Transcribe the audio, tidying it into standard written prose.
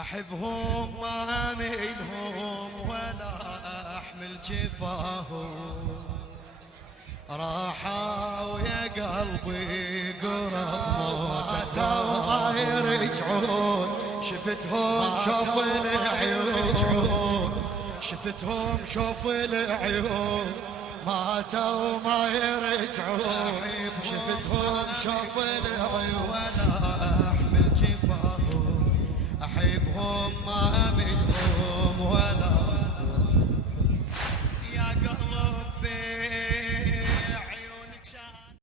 أحبهم ما أميلهم ولا أحمل جفاهم، راحوا يا قلبي قرب موتة وما يرجعون، شفتهم شوف العيون، شفتهم شوف العيون، ماتوا وما يرجعون، شفتهم شوف العيون ولا أحمل جفاهم، أحبهم ما أمل